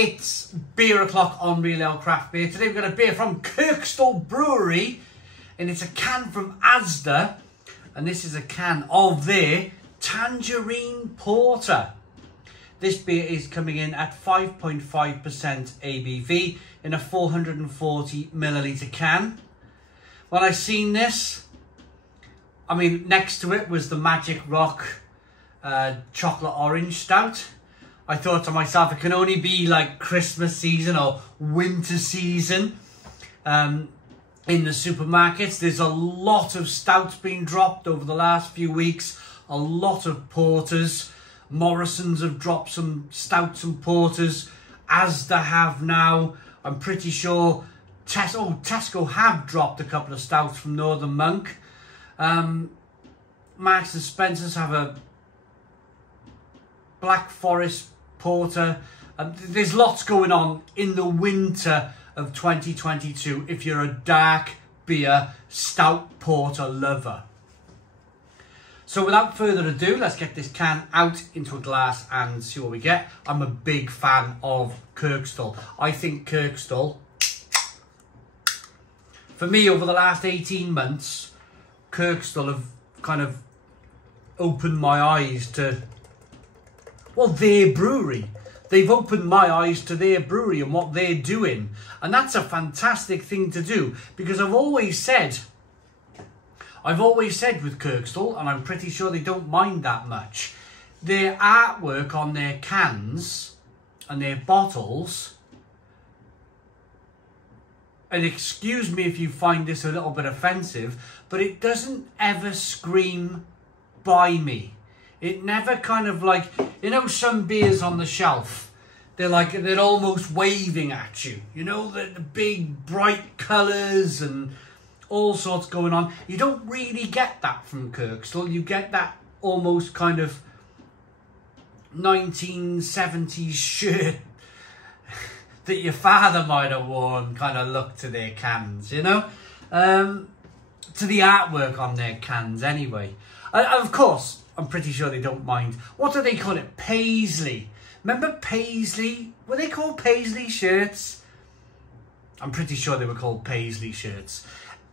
It's Beer O'Clock on Real Ale Craft Beer. Today we've got a beer from Kirkstall Brewery, and it's a can from ASDA, and this is a can of their Tangerine Porter. This beer is coming in at 5.5% ABV in a 440 milliliter can. When I seen this, I mean, next to it was the Magic Rock chocolate orange stout. I thought to myself, it can only be like Christmas season or winter season in the supermarkets. There's a lot of stouts being dropped over the last few weeks. A lot of porters. Morrison's have dropped some stouts and porters. ASDA have now. I'm pretty sure Tesco have dropped a couple of stouts from Northern Monk. Marks and Spencer's have a Black Forest Porter. There's lots going on in the winter of 2022 if you're a dark beer stout porter lover. So without further ado, let's get this can out into a glass and see what we get. I'm a big fan of Kirkstall. I think Kirkstall, for me over the last 18 months, Kirkstall have kind of opened my eyes to, well, their brewery. They've opened my eyes to their brewery and what they're doing. And that's a fantastic thing to do, because I've always said with Kirkstall, and I'm pretty sure they don't mind that much, their artwork on their cans and their bottles, and excuse me if you find this a little bit offensive, but it doesn't ever scream buy me. It never kind of like, you know, some beers on the shelf, they're almost waving at you. You know, the big bright colours and all sorts going on. You don't really get that from Kirkstall. You get that almost kind of 1970s shirt that your father might have worn kind of look to their cans, you know? To the artwork on their cans anyway. Of course, I'm pretty sure they don't mind. What do they call it? Paisley. Remember Paisley? Were they called Paisley shirts? I'm pretty sure they were called Paisley shirts.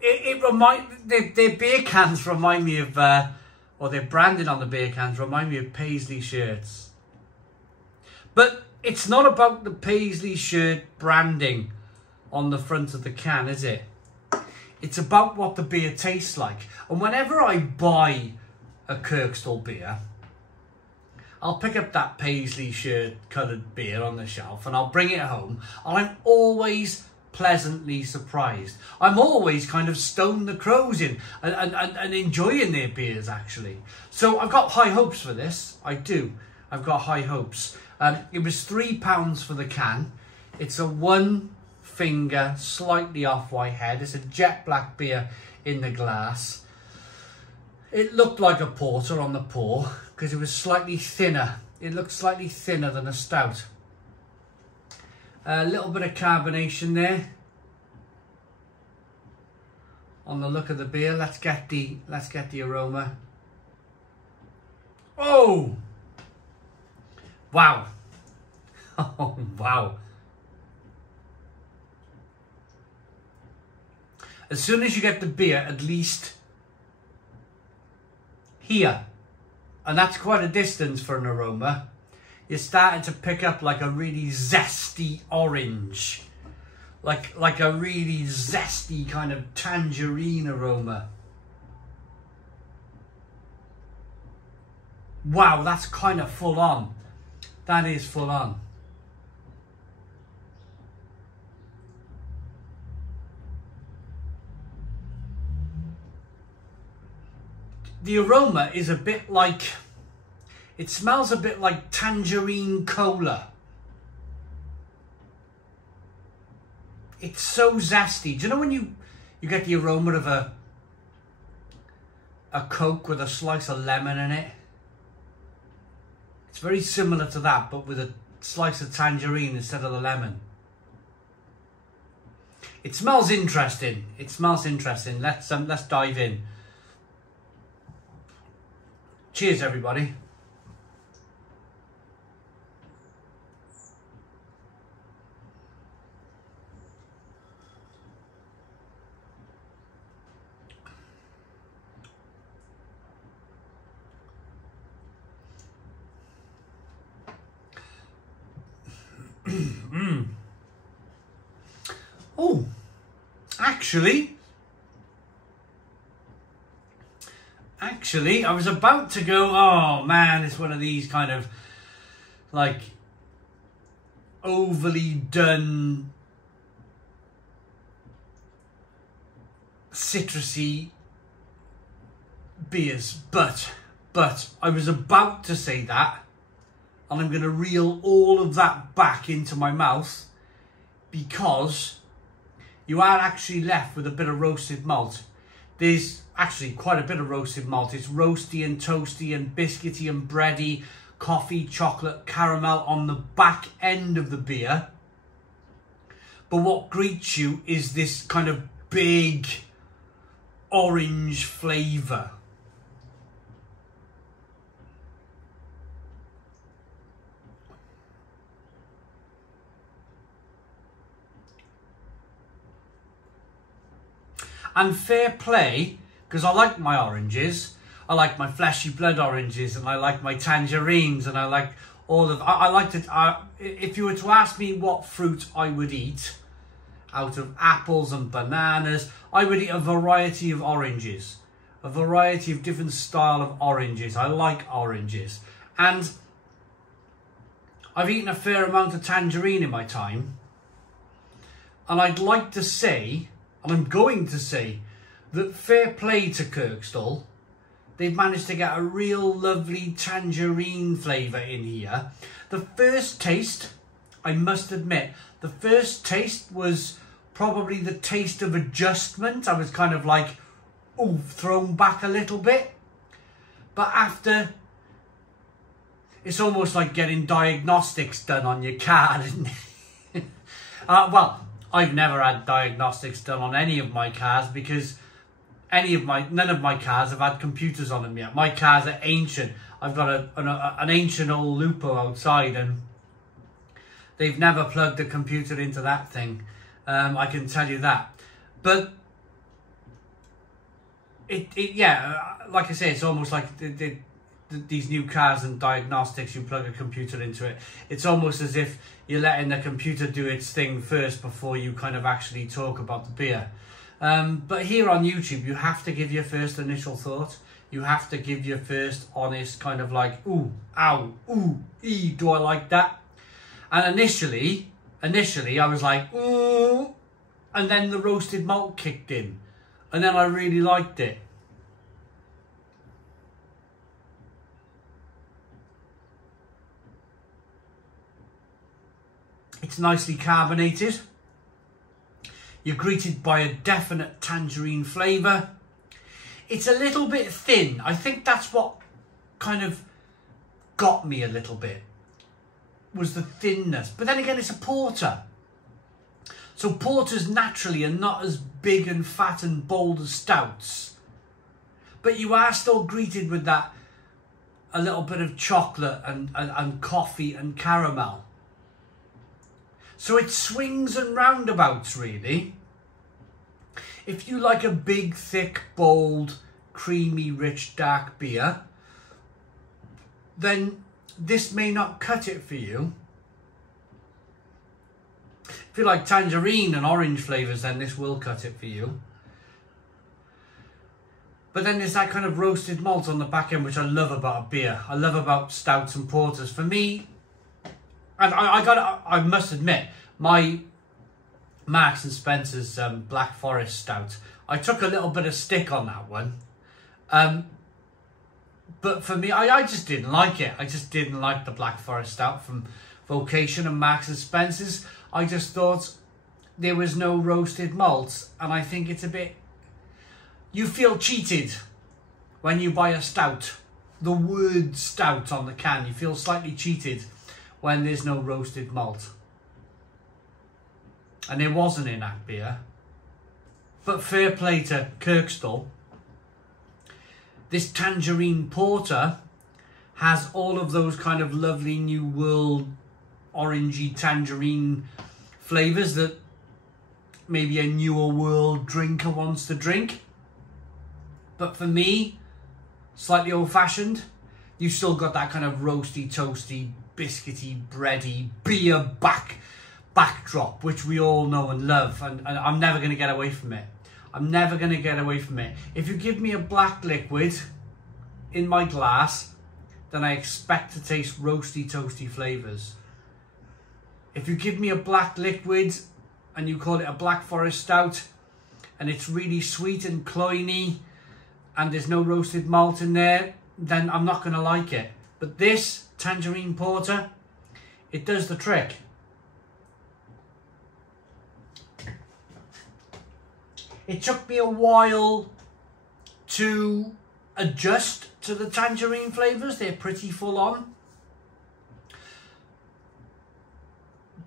Their beer cans remind me of, or their branding on the beer cans remind me of Paisley shirts. But it's not about the Paisley shirt branding on the front of the can, is it? It's about what the beer tastes like. And whenever I buy a Kirkstall beer, I'll pick up that Paisley shirt coloured beer on the shelf and I'll bring it home, and I'm always pleasantly surprised. I'm always kind of stoned the crows in and enjoying their beers, actually. So I've got high hopes for this. I do. I've got high hopes. It was £3 for the can. It's a one finger, slightly off white head. It's a jet black beer in the glass. It looked like a porter on the pour because it was slightly thinner. It looked slightly thinner than a stout. A little bit of carbonation there on the look of the beer. Let's get the aroma. Oh, wow. Oh, wow. As soon as you get the beer, at least here, and that's quite a distance for an aroma, you're starting to pick up like a really zesty orange, like a really zesty kind of tangerine aroma. Wow, that's kind of full on. That is full on. The aroma is a bit like, it smells a bit like tangerine cola. It's so zesty. Do you know when you get the aroma of a Coke with a slice of lemon in it? It's very similar to that, but with a slice of tangerine instead of the lemon. It smells interesting. It smells interesting. Let's dive in. Cheers, everybody. Oh, actually, I was about to go, oh man, it's one of these kind of like overly done citrusy beers, but I was about to say that, and I'm going to reel all of that back into my mouth, because you are actually left with a bit of roasted malt. There's actually quite a bit of roasted malt. It's roasty and toasty and biscuity and bready, coffee, chocolate, caramel on the back end of the beer. But what greets you is this kind of big orange flavour. And fair play, because I like my oranges. I like my fleshy blood oranges, and I like my tangerines, and I like all of... I like to... if you were to ask me what fruit I would eat out of apples and bananas, I would eat a variety of oranges. A variety of different style of oranges. I like oranges. And I've eaten a fair amount of tangerine in my time. And I'd like to say... and I'm going to say that fair play to Kirkstall. They've managed to get a real lovely tangerine flavour in here. The first taste, I must admit, the first taste was probably the taste of adjustment. I was kind of like, oh, thrown back a little bit. But after, it's almost like getting diagnostics done on your car, isn't it? Well, I've never had diagnostics done on any of my cars, because none of my cars have had computers on them yet. My cars are ancient. I've got an ancient old Lupo outside, and they've never plugged a computer into that thing. I can tell you that. But yeah, like I say, it's almost like these new cars and diagnostics, you plug a computer into it. It's almost as if you're letting the computer do its thing first before you kind of actually talk about the beer. But here on YouTube, you have to give your first initial thought. You have to give your first honest kind of like, ooh, ow, ooh, ee, do I like that? And initially I was like, ooh, and then the roasted malt kicked in. And then I really liked it. It's nicely carbonated. You're greeted by a definite tangerine flavour. It's a little bit thin. I think that's what kind of got me a little bit, was the thinness. But then again, it's a porter. So porters naturally are not as big and fat and bold as stouts. But you are still greeted with that, a little bit of chocolate and coffee and caramel. So it swings and roundabouts, really. If you like a big, thick, bold, creamy, rich, dark beer, then this may not cut it for you. If you like tangerine and orange flavours, then this will cut it for you. But then there's that kind of roasted malt on the back end, which I love about a beer. I love about stouts and porters. For me, and I must admit, my Marks and Spencer's Black Forest Stout, I took a little bit of stick on that one. But for me, I just didn't like it. I just didn't like the Black Forest Stout from Vocation and Marks and Spencer's. I just thought there was no roasted malt. And I think it's a bit... You feel cheated when you buy a stout. The word stout on the can, you feel slightly cheated when there's no roasted malt. And it wasn't in that beer. But fair play to Kirkstall. This tangerine porter has all of those kind of lovely new world orangey tangerine flavours that maybe a newer world drinker wants to drink. But for me, slightly old-fashioned, you've still got that kind of roasty, toasty, biscuity, bready, beer back backdrop, which we all know and love, and I'm never going to get away from it. I'm never going to get away from it. If you give me a black liquid in my glass, then I expect to taste roasty, toasty flavours. If you give me a black liquid and you call it a Black Forest Stout, and it's really sweet and cloyny, and there's no roasted malt in there, then I'm not going to like it. But this Tangerine Porter, it does the trick. It took me a while to adjust to the tangerine flavours. They're pretty full on.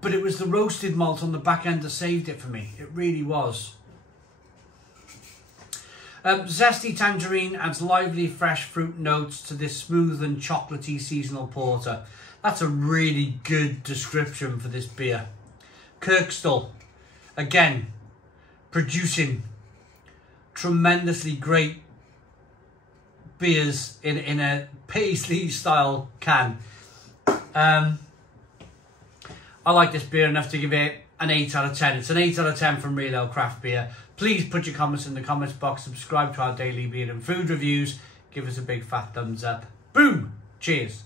But it was the roasted malt on the back end that saved it for me. It really was. Zesty tangerine adds lively, fresh fruit notes to this smooth and chocolatey seasonal porter. That's a really good description for this beer. Kirkstall, again, producing tremendously great beers in a paisley style can. I like this beer enough to give it an 8 out of 10. It's an 8 out of 10 from Real Ale Craft Beer. Please put your comments in the comments box. Subscribe to our daily beer and food reviews. Give us a big fat thumbs up. Boom! Cheers.